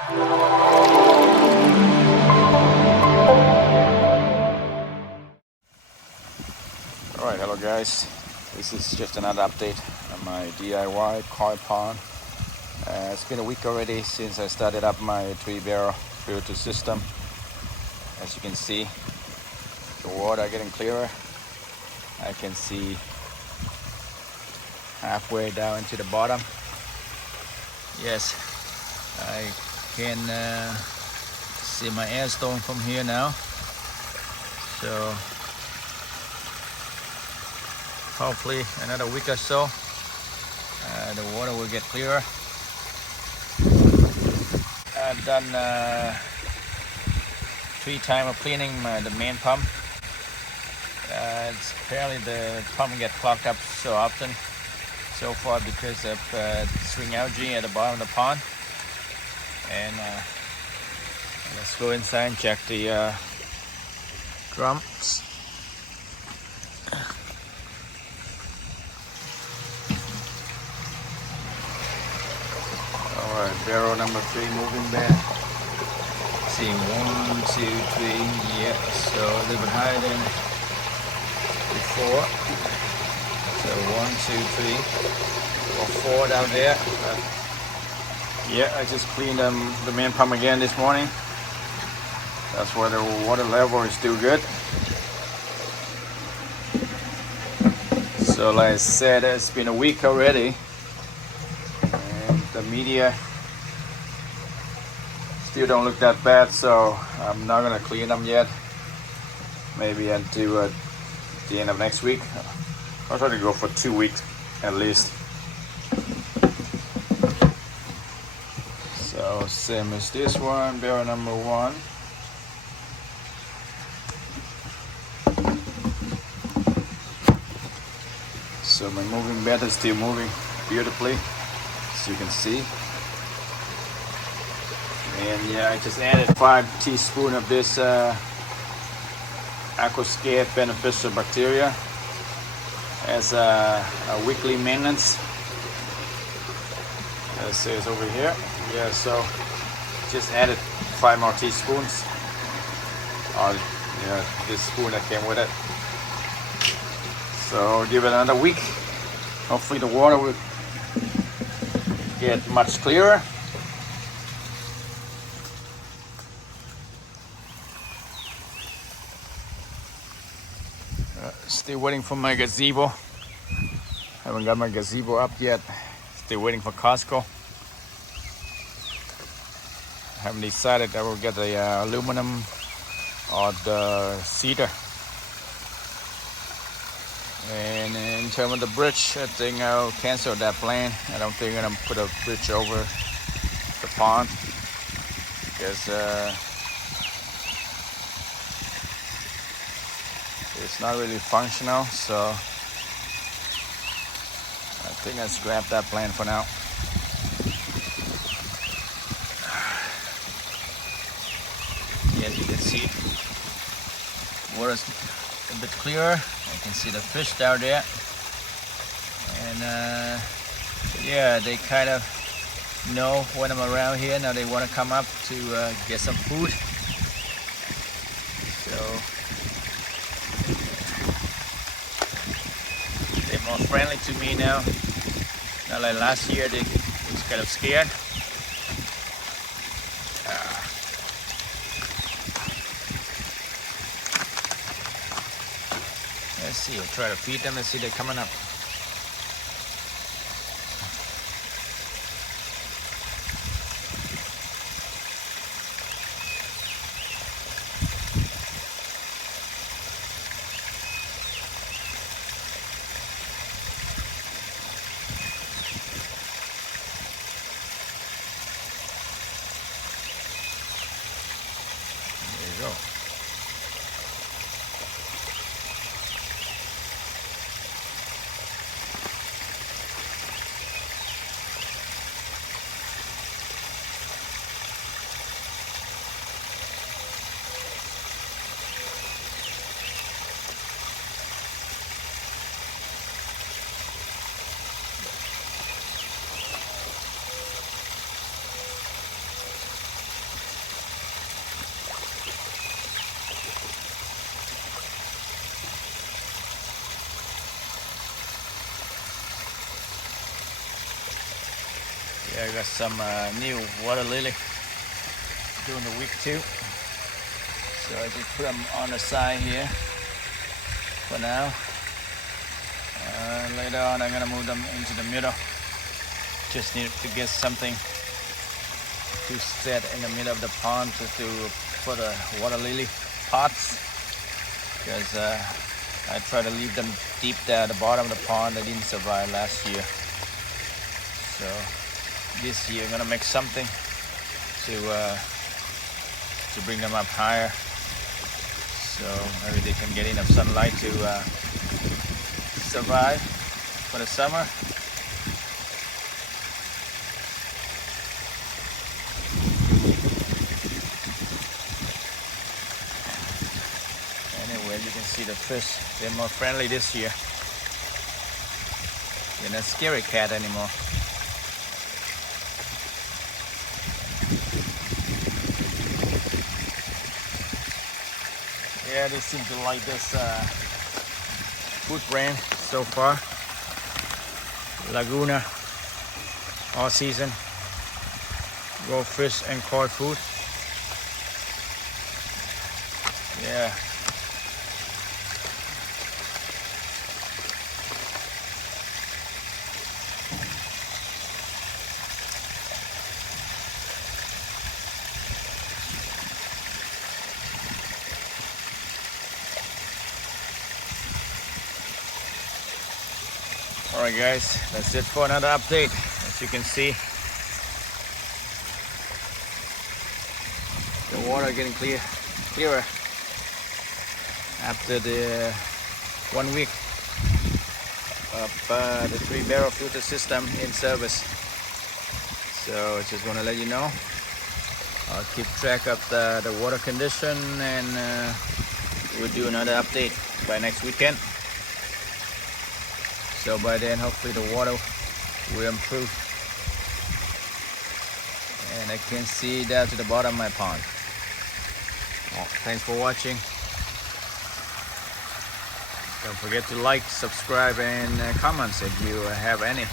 Alright, hello guys. This is just another update on my DIY koi pond. It's been a week already since I started up my 3-barrel filter system. As you can see, the water getting clearer. I can see halfway down into the bottom. Yes, I can see my air stone from here now. So hopefully another week or so the water will get clearer. I've done 3 times of cleaning the main pump. Apparently the pump gets clogged up so often so far because of string algae at the bottom of the pond. And let's go inside and check the drums. Alright, barrel number 3 moving back. See 1, 2, 3, yeah, so a little bit higher than before. So 1, 2, 3, or 4 down there. Yeah, I just cleaned the main pump again this morning. That's why the water level is still good. So like I said, it's been a week already. And the media still don't look that bad, so I'm not gonna clean them yet. Maybe until the end of next week. I'll try to go for 2 weeks at least. So same as this one, barrel number 1. So my moving bed is still moving beautifully, as you can see. And yeah, I just added 5 teaspoons of this Aquascape beneficial bacteria as a weekly maintenance. As it says over here. Yeah, so just added 5 more teaspoons. This spoon that came with it. So give it another week. Hopefully the water will get much clearer. Still waiting for my gazebo. Haven't got my gazebo up yet. Still waiting for Costco. Haven't decided I will get the aluminum or the cedar. And in terms of the bridge, I think I'll cancel that plan. I don't think I'm gonna put a bridge over the pond because it's not really functional. So I think I scrap that plan for now. As you can see, water's a bit clearer. I can see the fish down there, and yeah, they kind of know when I'm around here. Now they want to come up to get some food. So they're more friendly to me now. Not like last year, they was kind of scared. Let's see, I'll try to feed them and see they're coming up. There you go. I got some new water lily during the week too. So I just put them on the side here for now. Later on I'm gonna move them into the middle. Just need to get something to set in the middle of the pond for the water lily pots, because I try to leave them deep there at the bottom of the pond. They didn't survive last year. So this year I'm gonna make something to bring them up higher, so maybe they can get enough sunlight to survive for the summer. Anyway, you can see the fish, they're more friendly this year. They're not scary cat anymore. Yeah, they seem to like this food brand so far. Laguna, all season, raw fish and koi food. Yeah. Alright guys, that's it for another update. As you can see, the water getting clearer after the 1 week of the 3-barrel filter system in service. So I just want to let you know, I'll keep track of the water condition, and we'll do another update by next weekend. So by then, hopefully the water will improve, and I can see down to the bottom of my pond. Well, thanks for watching. Don't forget to like, subscribe, and comment if you have any.